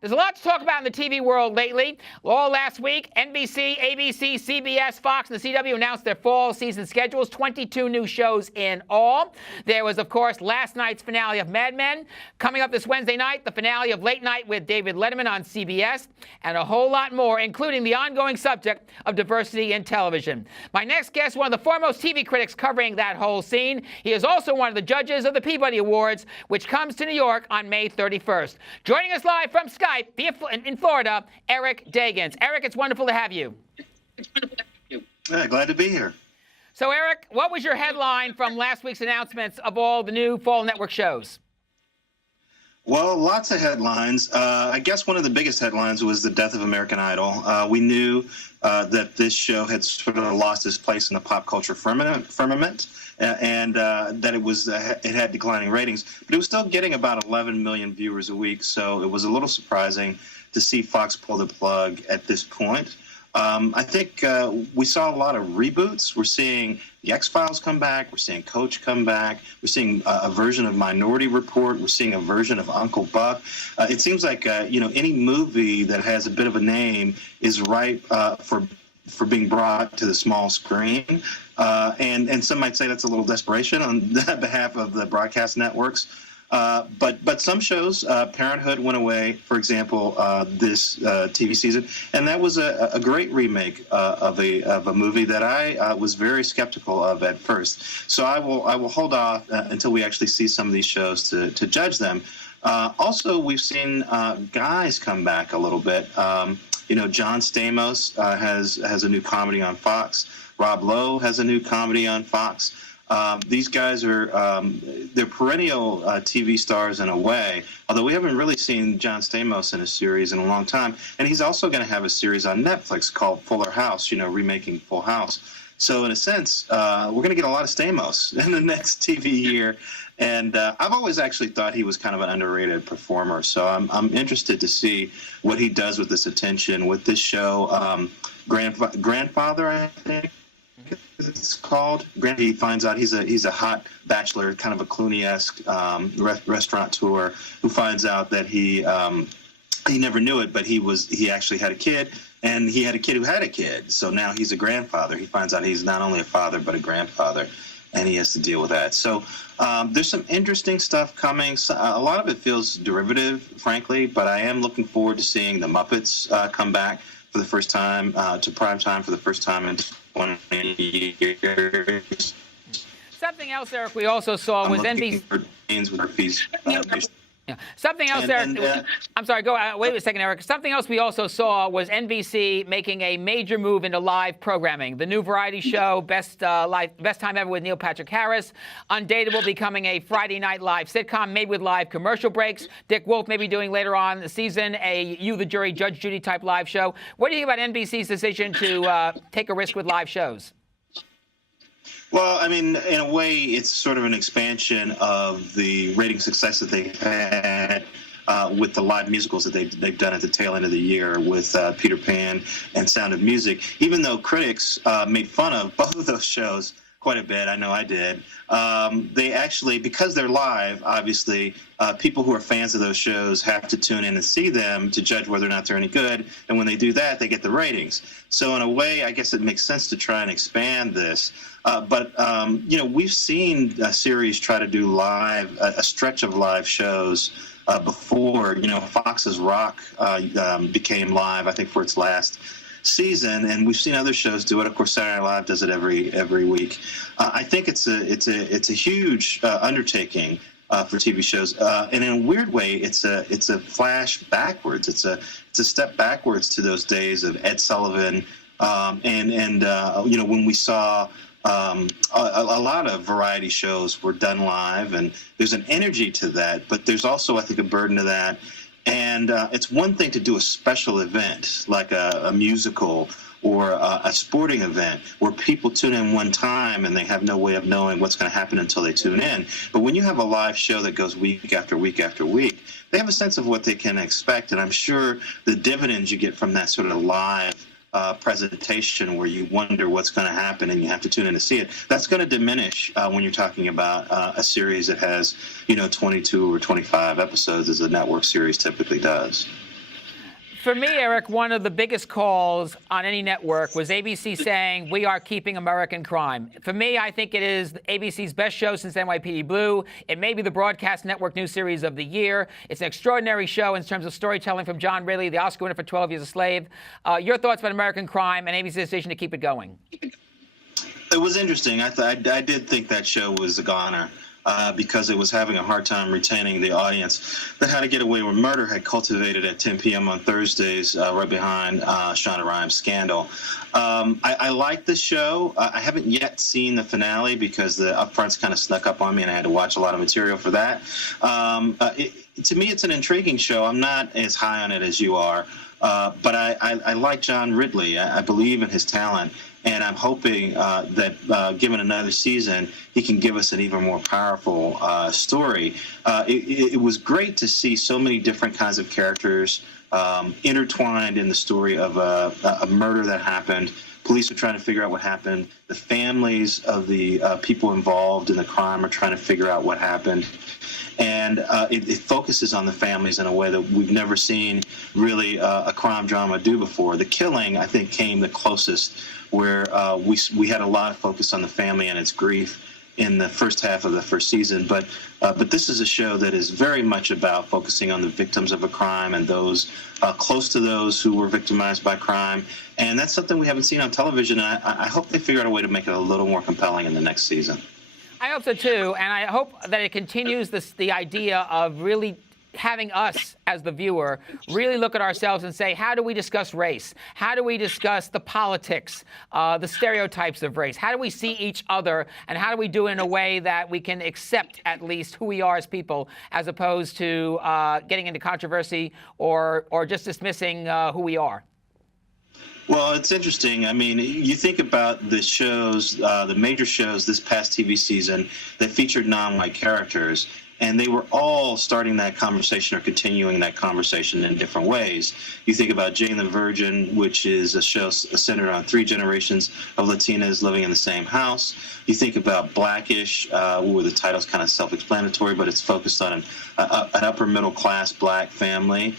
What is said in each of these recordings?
There's a lot to talk about in the TV world lately. All last week, NBC, ABC, CBS, Fox, and the CW announced their fall season schedules, 22 new shows in all. There was, of course, last night's finale of Mad Men. Coming up this Wednesday night, the finale of Late Night with David Letterman on CBS, and a whole lot more, including the ongoing subject of diversity in television. My next guest, one of the foremost TV critics covering that whole scene. He is also one of the judges of the Peabody Awards, which comes to New York on May 31st. Joining us live from Skype in Florida, Eric Deggans. Eric, it's wonderful to have you. Yeah, glad to be here. So, Eric, what was your headline from last week's announcements of all the new fall network shows? Well, lots of headlines. I guess one of the biggest headlines was the death of American Idol. We knew that this show had sort of lost its place in the pop culture firmament, and that it had declining ratings. But it was still getting about 11 million viewers a week, so it was a little surprising to see Fox pull the plug at this point. I think we saw a lot of reboots. We're seeing the X-Files come back. We're seeing Coach come back. We're seeing a version of Minority Report. We're seeing a version of Uncle Buck. It seems like any movie that has a bit of a name is ripe for being brought to the small screen. And some might say that's a little desperation on behalf of the broadcast networks. But some shows, Parenthood went away, for example, this TV season, and that was a great remake of a movie that I was very skeptical of at first. So I will hold off until we actually see some of these shows to judge them. Also, we've seen guys come back a little bit. John Stamos has a new comedy on Fox. Rob Lowe has a new comedy on Fox. These guys are they're perennial TV stars in a way, although we haven't really seen John Stamos in a series in a long time. And he's also going to have a series on Netflix called Fuller House, remaking Full House. So in a sense, we're going to get a lot of Stamos in the next TV year. And I've always actually thought he was kind of an underrated performer. So I'm interested to see what he does with this attention, with this show, Grandfather, I think it's called. He finds out he's a hot bachelor, kind of a Clooney-esque restaurateur, who finds out that he never knew it, but he actually had a kid, and he had a kid who had a kid. So now he's a grandfather. He finds out he's not only a father but a grandfather, and he has to deal with that. So there's some interesting stuff coming. So, a lot of it feels derivative, frankly, but I am looking forward to seeing the Muppets come back for the first time to primetime for the first time in 20 years. Something else, Eric, we also saw was NBC. Something else, Eric. I'm sorry. Wait a second, Eric. Something else we also saw was NBC making a major move into live programming. The new variety show, Best Time Ever with Neil Patrick Harris, Undateable becoming a Friday night live sitcom made with live commercial breaks. Dick Wolf may be doing later on in the season a You, the Jury, Judge Judy type live show. What do you think about NBC's decision to take a risk with live shows? Well, I mean, in a way, it's sort of an expansion of the rating success that they've had with the live musicals that they've done at the tail end of the year with Peter Pan and Sound of Music. Even though critics made fun of both of those shows quite a bit, I know I did, they actually, because they're live, obviously, people who are fans of those shows have to tune in and see them to judge whether or not they're any good. And when they do that, they get the ratings. So in a way, I guess it makes sense to try and expand this. But we've seen a series try to do live, a stretch of live shows before. Fox's Rock became live, I think, for its last season, and we've seen other shows do it. Of course, Saturday Night Live does it every week. I think it's a huge undertaking for TV shows, and in a weird way, it's a flash backwards. It's a step backwards to those days of Ed Sullivan, when we saw. A lot of variety shows were done live, and there's an energy to that, but there's also, I think, a burden to that. And it's one thing to do a special event like a musical or a sporting event where people tune in one time and they have no way of knowing what's going to happen until they tune in. But when you have a live show that goes week after week after week, they have a sense of what they can expect. And I'm sure the dividends you get from that sort of live presentation where you wonder what's going to happen and you have to tune in to see it, that's going to diminish when you're talking about a series that has 22 or 25 episodes, as a network series typically does. For me, Eric, one of the biggest calls on any network was ABC saying, we are keeping American crime. For me, I think it is ABC's best show since NYPD Blue. It may be the broadcast network news series of the year. It's an extraordinary show in terms of storytelling from John Ridley, the Oscar winner for 12 Years a Slave. Your thoughts about American crime and ABC's decision to keep it going? It was interesting. I did think that show was a goner. Because it was having a hard time retaining the audience that How to Get Away with Murder had cultivated at 10 p.m. on Thursdays, right behind Shonda Rhimes' Scandal. I like the show. I haven't yet seen the finale because the upfronts kind of snuck up on me and I had to watch a lot of material for that. To me, it's an intriguing show. I'm not as high on it as you are, but I like John Ridley. I believe in his talent. And I'm hoping that given another season, he can give us an even more powerful story. It was great to see so many different kinds of characters intertwined in the story of a murder that happened. Police are trying to figure out what happened. The families of the people involved in the crime are trying to figure out what happened. And it focuses on the families in a way that we've never seen really a crime drama do before. The Killing, I think, came the closest, where we had a lot of focus on the family and its grief in the first half of the first season. But this is a show that is very much about focusing on the victims of a crime and those close to those who were victimized by crime. And that's something we haven't seen on television. And I hope they figure out a way to make it a little more compelling in the next season. I hope so, too. And I hope that it continues the idea of really having us, as the viewer, really look at ourselves and say, how do we discuss race? How do we discuss the politics, the stereotypes of race? How do we see each other? And how do we do it in a way that we can accept at least who we are as people, as opposed to getting into controversy or just dismissing who we are? Well, it's interesting. I mean, you think about the shows, the major shows this past TV season that featured non-white characters, and they were all starting that conversation or continuing that conversation in different ways. You think about Jane the Virgin, which is a show centered on 3 generations of Latinas living in the same house. You think about Blackish, where the title's kind of self-explanatory, but it's focused on an upper middle class black family.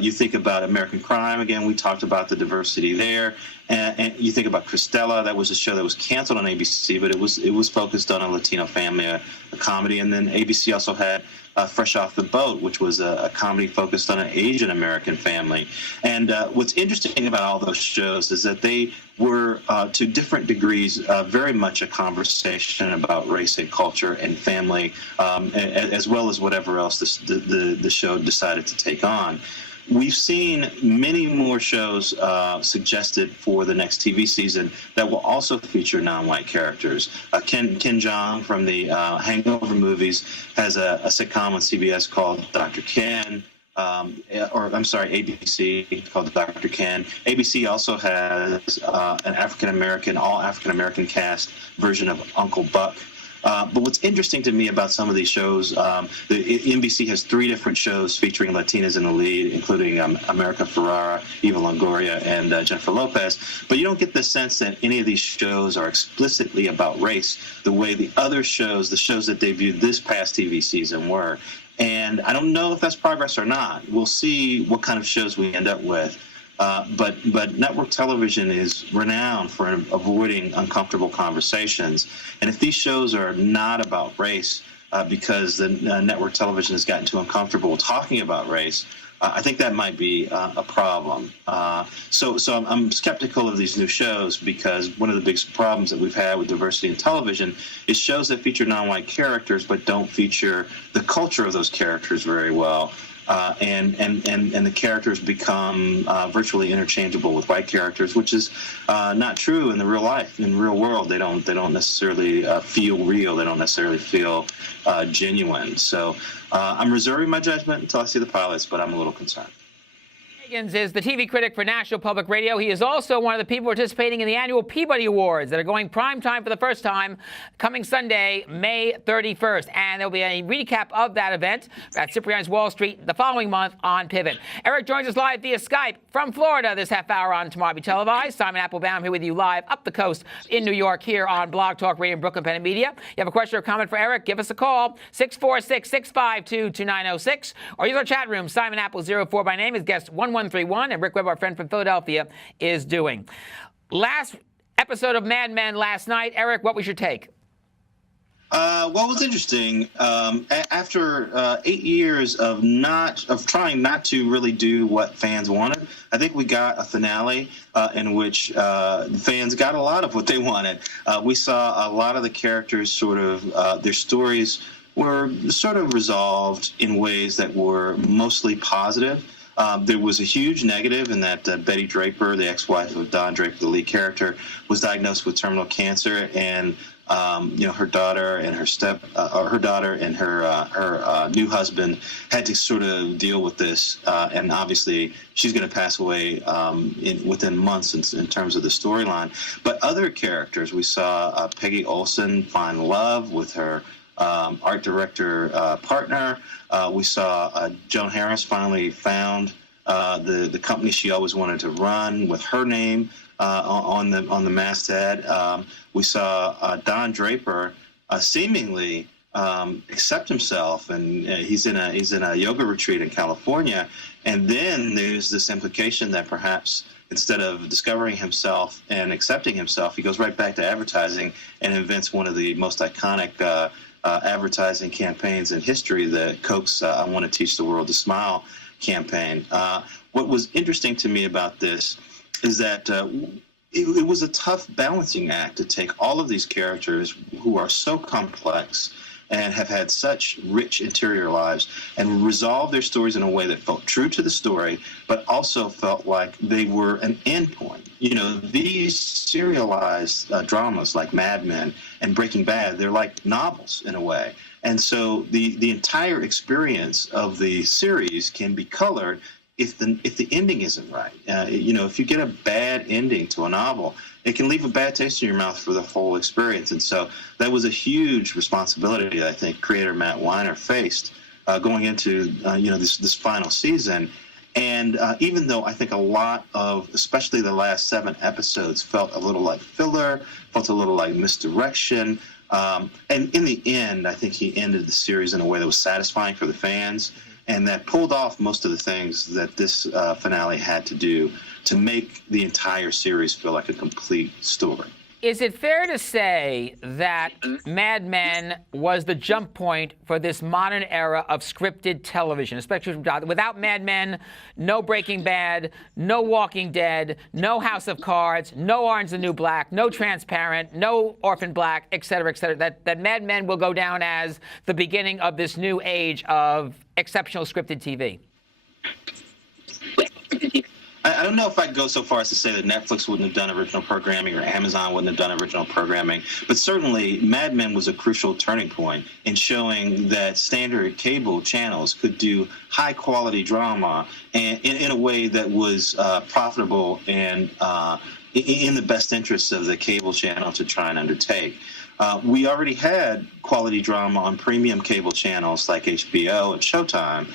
You think about American Crime. Again, we talked about the diversity there. And you think about Cristela. That was a show that was canceled on ABC, but it was focused on a Latino family, a comedy. And then ABC also had Fresh Off the Boat, which was a comedy focused on an Asian American family. And what's interesting about all those shows is that they were, to different degrees, very much a conversation about race and culture and family, as well as whatever else the show decided to take on. We've seen many more shows suggested for the next TV season that will also feature non-white characters. Ken Jeong from the Hangover movies has a sitcom on CBS called Dr. Ken. ABC called Dr. Ken. ABC also has an all African-American cast version of Uncle Buck. But what's interesting to me about some of these shows, NBC has 3 different shows featuring Latinas in the lead, including America Ferrera, Eva Longoria, and Jennifer Lopez. But you don't get the sense that any of these shows are explicitly about race the way the other shows, the shows that debuted this past TV season, were. And I don't know if that's progress or not. We'll see what kind of shows we end up with. But network television is renowned for avoiding uncomfortable conversations. And if these shows are not about race because the network television has gotten too uncomfortable talking about race, I think that might be a problem. So I'm skeptical of these new shows because one of the big problems that we've had with diversity in television is shows that feature non-white characters but don't feature the culture of those characters very well. And the characters become virtually interchangeable with white characters, which is not true in the real life. In the real world, they don't necessarily feel real. They don't necessarily feel genuine. So I'm reserving my judgment until I see the pilots, but I'm a little concerned. Deggans is the TV critic for National Public Radio. He is also one of the people participating in the annual Peabody Awards that are going prime time for the first time coming Sunday, May 31st. And there'll be a recap of that event at Cipriani's Wall Street the following month on Pivot. Eric joins us live via Skype from Florida this half hour on Tomorrow Be Televised. Simon Applebaum here with you live up the coast in New York here on Blog Talk Radio and Brooklyn Pen Media. You have a question or comment for Eric? Give us a call, 646-652-2906, or use our chat room, Simon Apple 04 by name. His guest, one 1131, and Rick Webb, our friend from Philadelphia, is doing. Last episode of Mad Men last night. Eric, what was your take? Well, it was interesting. After 8 years of trying not to really do what fans wanted, I think we got a finale in which fans got a lot of what they wanted. We saw a lot of the characters sort of their stories were sort of resolved in ways that were mostly positive. There was a huge negative in that Betty Draper, the ex-wife of Don Draper, the lead character, was diagnosed with terminal cancer, and her daughter and her new husband had to sort of deal with this, and obviously she's going to pass away within months in terms of the storyline. But other characters, we saw Peggy Olson find love with her art director partner. We saw Joan Harris finally found the company she always wanted to run with her name on the masthead. We saw Don Draper seemingly accept himself, and he's in a yoga retreat in California. And then there's this implication that perhaps instead of discovering himself and accepting himself, he goes right back to advertising and invents one of the most iconic advertising campaigns in history, the Coke's "I Want to Teach the World to Smile" campaign. What was interesting to me about this is that it was a tough balancing act to take all of these characters who are so complex and have had such rich interior lives and resolve their stories in a way that felt true to the story, but also felt like they were an endpoint. These serialized dramas like Mad Men and Breaking Bad, they're like novels in a way. And so the entire experience of the series can be colored if the ending isn't right. If you get a bad ending to a novel, it can leave a bad taste in your mouth for the whole experience. And so that was a huge responsibility that I think creator Matt Weiner faced going into this final season. And even though I think a lot of, especially the last 7 episodes, felt a little like filler, felt a little like misdirection, and in the end, I think he ended the series in a way that was satisfying for the fans, and that pulled off most of the things that this finale had to do to make the entire series feel like a complete story. Is it fair to say that Mad Men was the jump point for this modern era of scripted television, especially without Mad Men, no Breaking Bad, no Walking Dead, no House of Cards, no Orange is the New Black, no Transparent, no Orphan Black, et cetera, that Mad Men will go down as the beginning of this new age of exceptional scripted TV? I don't know if I'd go so far as to say that Netflix wouldn't have done original programming or Amazon wouldn't have done original programming, but certainly Mad Men was a crucial turning point in showing that standard cable channels could do high-quality drama and in a way that was profitable and in the best interests of the cable channel to try and undertake. We already had quality drama on premium cable channels like HBO and Showtime.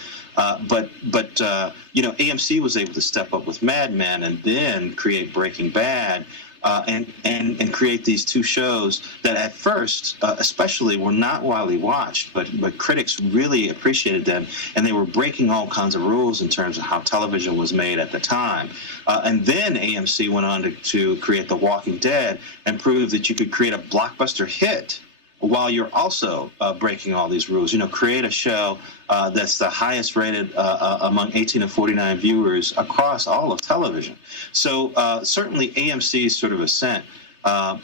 But AMC was able to step up with Mad Men and then create Breaking Bad and create these 2 shows that at first, especially, were not widely watched, but critics really appreciated them, and they were breaking all kinds of rules in terms of how television was made at the time. And then AMC went on to create The Walking Dead and prove that you could create a blockbuster hit while you're also breaking all these rules. Create a show that's the highest rated among 18 to 49 viewers across all of television. So certainly AMC's sort of ascent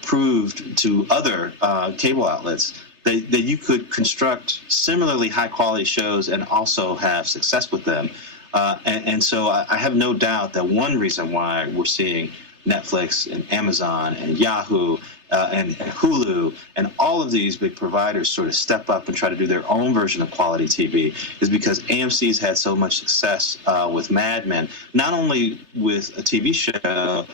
proved to other cable outlets that you could construct similarly high quality shows and also have success with them. And so I have no doubt that one reason why we're seeing Netflix and Amazon and Yahoo and Hulu and all of these big providers sort of step up and try to do their own version of quality TV is because AMC's had so much success with Mad Men, not only with a TV show,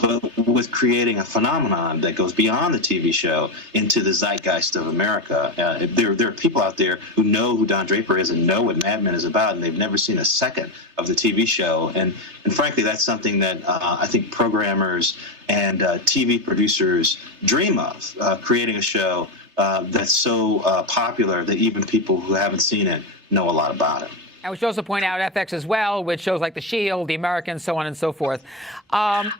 but with creating a phenomenon that goes beyond the TV show into the zeitgeist of America. There are people out there who know who Don Draper is and know what Mad Men is about, and they've never seen a second of the TV show. And frankly, that's something that I think programmers and TV producers dream of, creating a show that's so popular that even people who haven't seen it know a lot about it. And we should also point out FX as well, with shows like The Shield, The Americans, so on and so forth.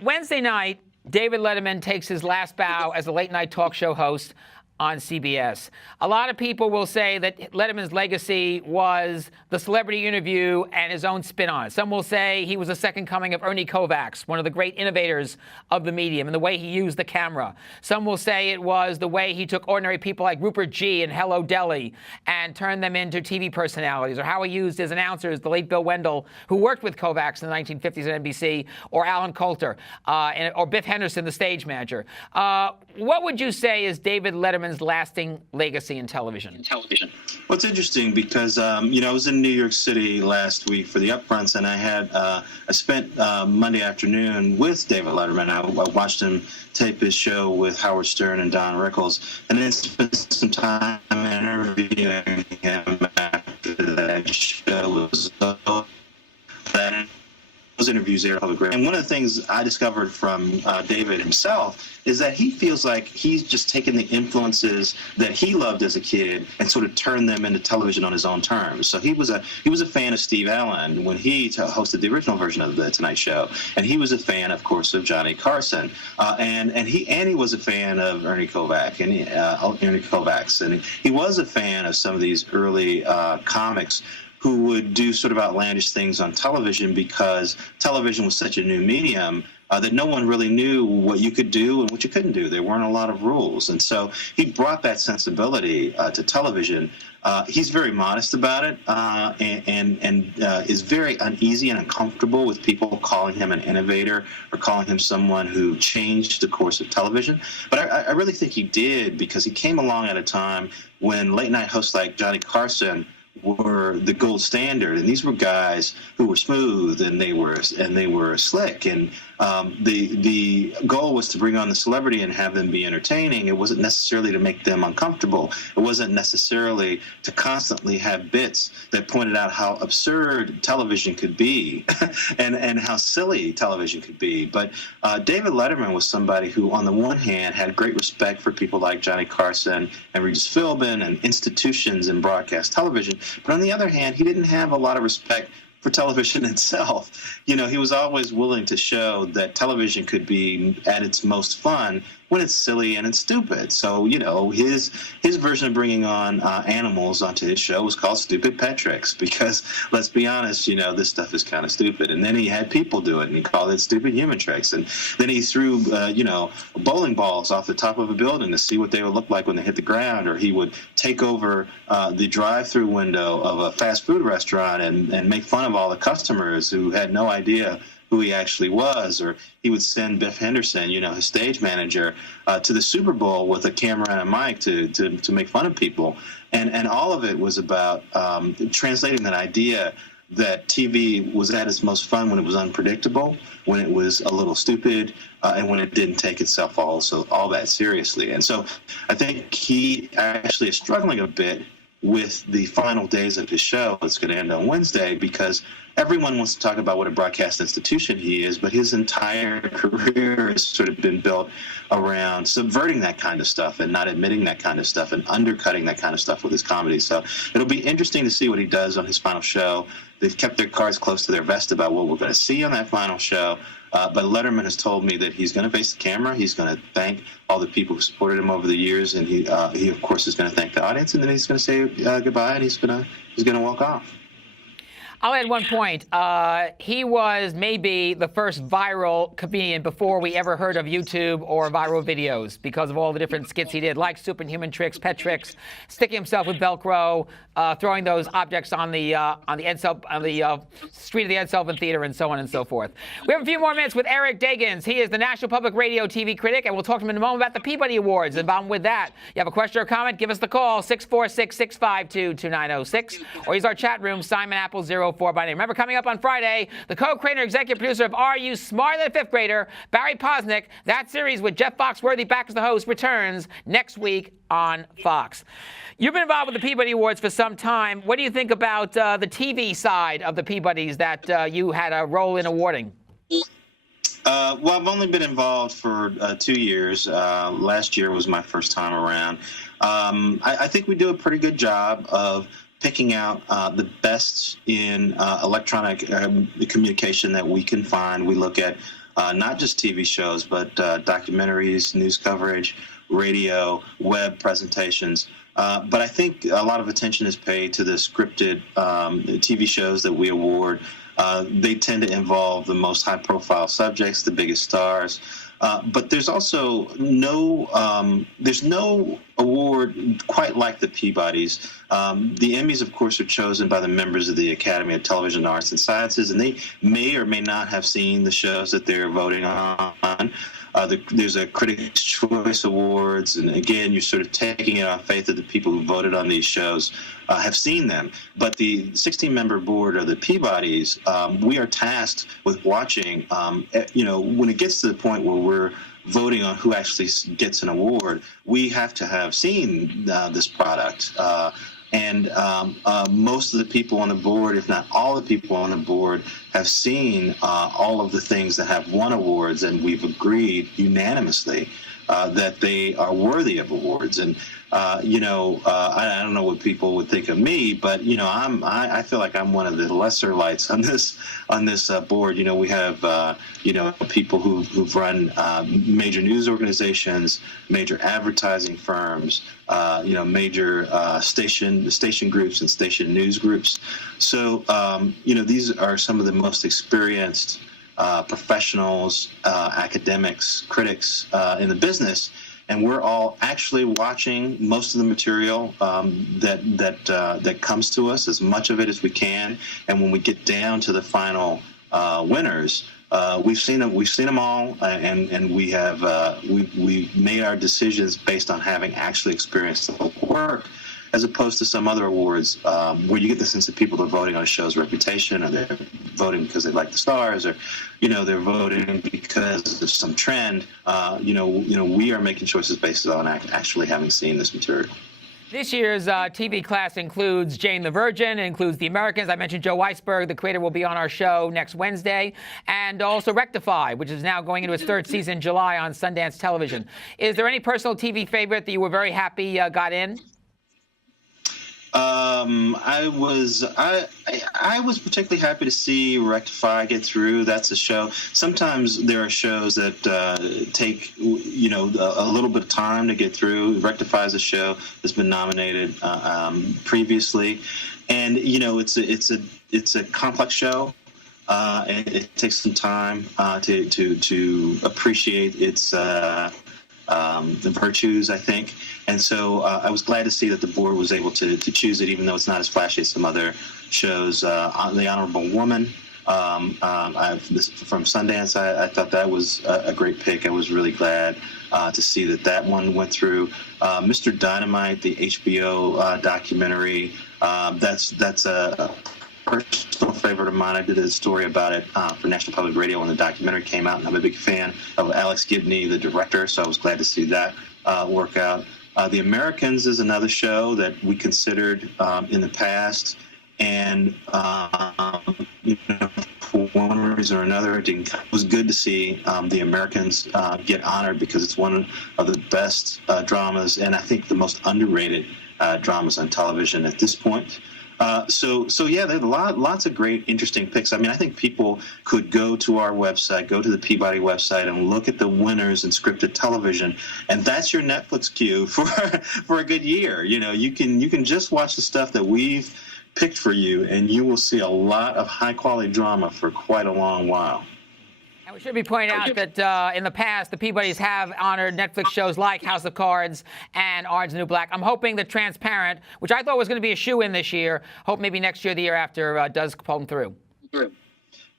Wednesday night, David Letterman takes his last bow as a late-night talk show host on CBS. A lot of people will say that Letterman's legacy was the celebrity interview and his own spin on it. Some will say he was a second coming of Ernie Kovacs, one of the great innovators of the medium, and the way he used the camera. Some will say it was the way he took ordinary people like Rupert G. and Hello Delhi and turned them into TV personalities, or how he used his announcers, the late Bill Wendell, who worked with Kovacs in the 1950s at NBC, or Alan Coulter, or Biff Henderson, the stage manager. What would you say is David Letterman's lasting legacy in television? Well, it's interesting because I was in New York City last week for the upfronts, and I spent Monday afternoon with David Letterman. I watched him tape his show with Howard Stern and Don Rickles, and then spent some time interviewing him after that show was over. Those interviews are public record. And one of the things I discovered from David himself is that he feels like he's just taken the influences that he loved as a kid and sort of turned them into television on his own terms. So he was a fan of Steve Allen when he hosted the original version of the Tonight Show, and he was a fan, of course, of Johnny Carson, and he was a fan of Ernie Kovacs, and he was a fan of some of these early comics who would do sort of outlandish things on television, because television was such a new medium that no one really knew what you could do and what you couldn't do. There weren't a lot of rules. And so he brought that sensibility to television. He's very modest about it, and is very uneasy and uncomfortable with people calling him an innovator or calling him someone who changed the course of television. But I really think he did, because he came along at a time when late night hosts like Johnny Carson were the gold standard, and these were guys who were smooth and they were slick, and the goal was to bring on the celebrity and have them be entertaining. It wasn't necessarily to make them uncomfortable. It wasn't necessarily to constantly have bits that pointed out how absurd television could be and how silly television could be. But David Letterman was somebody who, on the one hand, had great respect for people like Johnny Carson and Regis Philbin and institutions in broadcast television. But on the other hand, he didn't have a lot of respect for television itself. He was always willing to show that television could be at its most fun when it's silly and it's stupid. So, his version of bringing on animals onto his show was called Stupid Pet Tricks, because, let's be honest, this stuff is kind of stupid. And then he had people do it, and he called it Stupid Human Tricks. And then he threw, bowling balls off the top of a building to see what they would look like when they hit the ground, or he would take over the drive-through window of a fast food restaurant and make fun of all the customers who had no idea who he actually was. Or he would send Biff Henderson, his stage manager, to the Super Bowl with a camera and a mic to make fun of people. And all of it was about translating that idea that TV was at its most fun when it was unpredictable, when it was a little stupid, and when it didn't take itself all that seriously. And so I think he actually is struggling a bit with the final days of his show. It's going to end on Wednesday, because everyone wants to talk about what a broadcast institution he is, but his entire career has sort of been built around subverting that kind of stuff and not admitting that kind of stuff and undercutting that kind of stuff with his comedy. So it'll be interesting to see what he does on his final show. They've kept their cards close to their vest about what we're going to see on that final show. But Letterman has told me that he's going to face the camera. He's going to thank all the people who supported him over the years, and he of course is going to thank the audience, and then he's going to say goodbye, and he's going to walk off. I'll add one point. He was maybe the first viral comedian before we ever heard of YouTube or viral videos, because of all the different skits he did, like Stupid Human Tricks, Pet Tricks, sticking himself with Velcro, throwing those objects on the street of the Ed Sullivan Theater, and so on and so forth. We have a few more minutes with Eric Deggans. He is the National Public Radio TV critic, and we'll talk to him in a moment about the Peabody Awards. And with that, you have a question or comment, give us the call, 646-652-2906, or use our chat room, Simon Apple 04 by name. Remember, coming up on Friday, the co-creator and executive producer of Are You Smarter Than a Fifth Grader, Barry Posnick. That series with Jeff Foxworthy back as the host returns next week on Fox. You've been involved with the Peabody Awards for some time. What do you think about the TV side of the Peabodys that you had a role in awarding? Well, I've only been involved for 2 years. Last year was my first time around. I think we do a pretty good job of picking out the best in electronic communication that we can find. We look at not just TV shows, but documentaries, news coverage, radio, web presentations. But I think a lot of attention is paid to the scripted TV shows that we award. They tend to involve the most high-profile subjects, the biggest stars. But there's also there's no award quite like the Peabodys. The Emmys, of course, are chosen by the members of the Academy of Television Arts and Sciences, and they may or may not have seen the shows that they're voting on. There's a Critics' Choice Awards, and again, you're sort of taking it on faith that the people who voted on these shows have seen them. But the 16-member board of the Peabodys, we are tasked with watching, when it gets to the point where we're voting on who actually gets an award, we have to have seen this product. And most of the people on the board, if not all the people on the board, have seen all of the things that have won awards, and we've agreed unanimously that they are worthy of awards. And I don't know what people would think of me, but I feel like I'm one of the lesser lights on this board. We have people who've run major news organizations, major advertising firms, major station groups and station news groups. So these are some of the most experienced professionals, academics, critics in the business, and we're all actually watching most of the material that comes to us, as much of it as we can. And when we get down to the final winners, we've seen them all, and we've made our decisions based on having actually experienced the work, as opposed to some other awards where you get the sense that people are voting on a show's reputation, or they're voting because they like the stars, or they're voting because of some trend. We are making choices based on actually having seen this material. This year's TV class includes Jane the Virgin, it includes The Americans. I mentioned Joe Weisberg, the creator, will be on our show next Wednesday, and also Rectify, which is now going into its third season in July on Sundance Television. Is there any personal TV favorite that you were very happy got in? I was particularly happy to see Rectify get through. That's a show. Sometimes there are shows that take a little bit of time to get through. Rectify is a show that's been nominated previously, and it's a complex show. And it takes some time to appreciate its the virtues, I think. And so I was glad to see that the board was able to choose it, even though it's not as flashy as some other shows. The Honorable Woman from Sundance, I thought that was a great pick. I was really glad to see that one went through. Mr. Dynamite, the HBO documentary, that's a personal favorite of mine. I did a story about it for National Public Radio when the documentary came out, and I'm a big fan of Alex Gibney, the director, so I was glad to see that work out. The Americans is another show that we considered in the past, and for one reason or another, it was good to see The Americans get honored, because it's one of the best dramas, and I think the most underrated dramas on television at this point. So yeah, there's lots of great, interesting picks. I mean, I think people could go to our website, go to the Peabody website, and look at the winners in scripted television, and that's your Netflix queue for a good year. You can just watch the stuff that we've picked for you, and you will see a lot of high-quality drama for quite a long while. And we should be pointing out that in the past, the Peabodys have honored Netflix shows like House of Cards and Orange is the New Black. I'm hoping that Transparent, which I thought was going to be a shoe-in this year, hope maybe next year, the year after, does pull them through.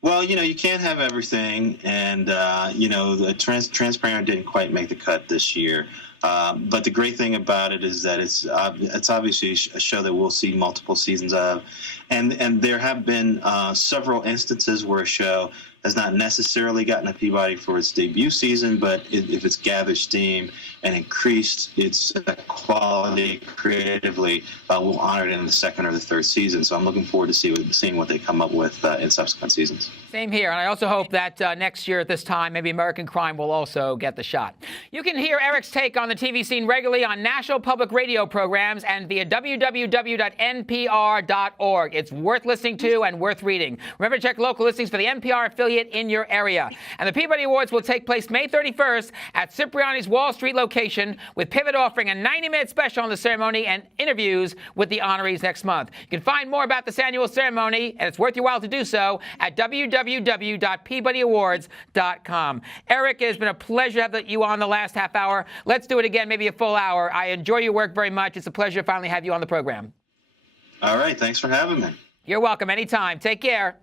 Well, you can't have everything, and the Transparent didn't quite make the cut this year. But the great thing about it is that it's obviously a show that we'll see multiple seasons of, And there have been several instances where a show has not necessarily gotten a Peabody for its debut season, but if it's gathered steam and increased its quality creatively, we'll honor it in the second or the third season. So I'm looking forward to seeing what they come up with in subsequent seasons. Same here, and I also hope that next year at this time, maybe American Crime will also get the shot. You can hear Eric's take on the TV scene regularly on National Public Radio programs and via www.npr.org. It's worth listening to and worth reading. Remember to check local listings for the NPR affiliate in your area. And the Peabody Awards will take place May 31st at Cipriani's Wall Street location, with Pivot offering a 90-minute special on the ceremony and interviews with the honorees next month. You can find more about this annual ceremony, and it's worth your while to do so, at www.peabodyawards.com. Eric, it has been a pleasure to have you on the last half hour. Let's do it again, maybe a full hour. I enjoy your work very much. It's a pleasure to finally have you on the program. All right. Thanks for having me. You're welcome. Anytime. Take care.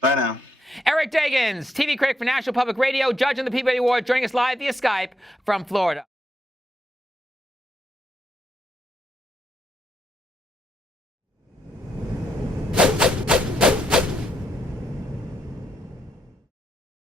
Bye now. Eric Deggans, TV critic for National Public Radio, judge on the Peabody Awards, joining us live via Skype from Florida.